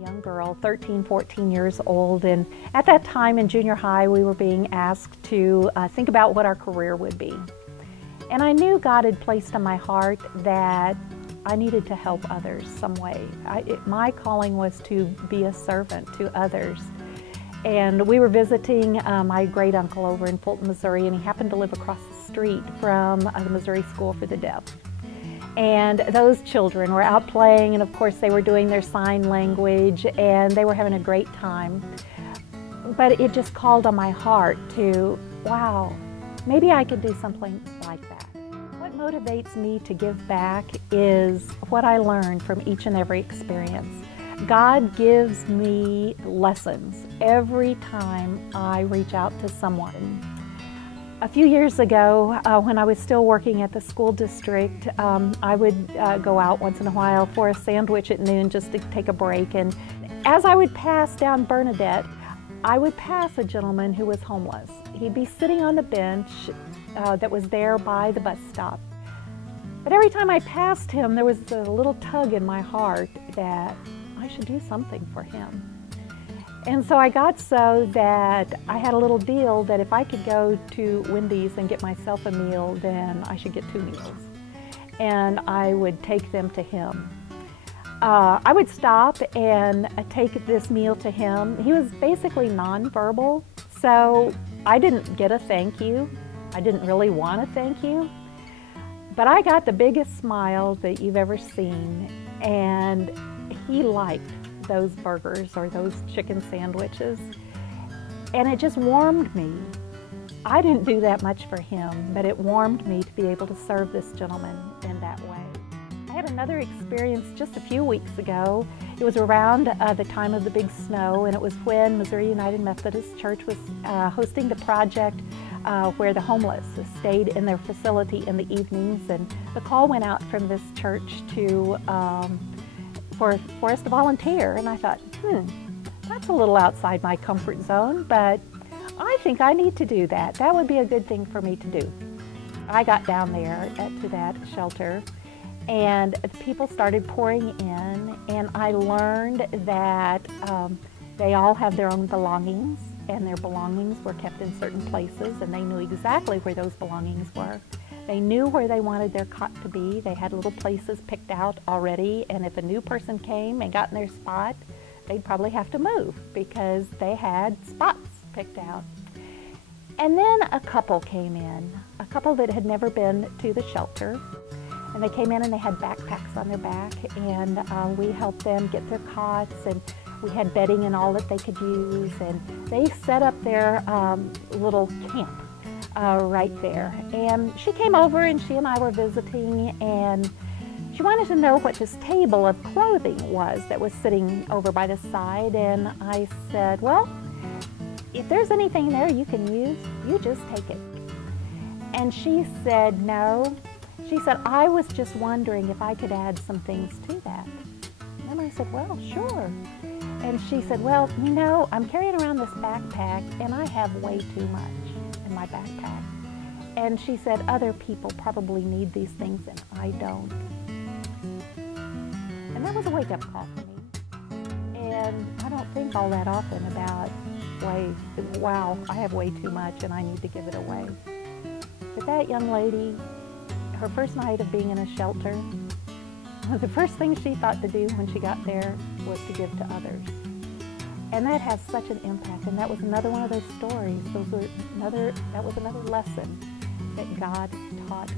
young girl, 13, 14 years old, and at that time in junior high we were being asked to think about what our career would be. And I knew God had placed on my heart that I needed to help others some way. My calling was to be a servant to others. And we were visiting my great uncle over in Fulton, Missouri, and he happened to live across the street from the Missouri School for the Deaf. And those children were out playing, and of course they were doing their sign language, and they were having a great time. But it just called on my heart to, wow, maybe I could do something like that. What motivates me to give back is what I learned from each and every experience. God gives me lessons every time I reach out to someone. A few years ago, when I was still working at the school district, I would go out once in a while for a sandwich at noon just to take a break. And as I would pass down Bernadette, I would pass a gentleman who was homeless. He'd be sitting on the bench that was there by the bus stop. But every time I passed him, there was a little tug in my heart that I should do something for him. And so I got so that I had a little deal that if I could go to Wendy's and get myself a meal, then I should get 2 meals. And I would take them to him. I would stop and take this meal to him. He was basically nonverbal, so I didn't get a thank you. I didn't really want a thank you. But I got the biggest smile that you've ever seen, and he liked those burgers or those chicken sandwiches, and it just warmed me. I didn't do that much for him, but it warmed me to be able to serve this gentleman in that way. I had another experience just a few weeks ago. It was around the time of the big snow, and it was when Missouri United Methodist Church was hosting the project where the homeless stayed in their facility in the evenings, and the call went out from this church to for us to volunteer, and I thought, that's a little outside my comfort zone, but I think I need to do that. That would be a good thing for me to do. I got down there to that shelter, and people started pouring in, and I learned that they all have their own belongings, and their belongings were kept in certain places, and they knew exactly where those belongings were. They knew where they wanted their cot to be. They had little places picked out already, and if a new person came and got in their spot, they'd probably have to move because they had spots picked out. And then a couple came in, a couple that had never been to the shelter, and they came in and they had backpacks on their back, and we helped them get their cots, and we had bedding and all that they could use, and they set up their little camp right there. And she came over and she and I were visiting, and she wanted to know what this table of clothing was that was sitting over by the side, and I said, well, if there's anything there you can use, you just take it. And she said, no. She said, I was just wondering if I could add some things to that. And I said, well, sure. And she said, well, you know, I'm carrying around this backpack and I have way too much in my backpack. And she said, other people probably need these things and I don't. And that was a wake-up call for me. And I don't think all that often about, wow, I have way too much and I need to give it away. But that young lady, her first night of being in a shelter, the first thing she thought to do when she got there was to give to others. And that has such an impact, and that was another one of those stories. That was another lesson that God taught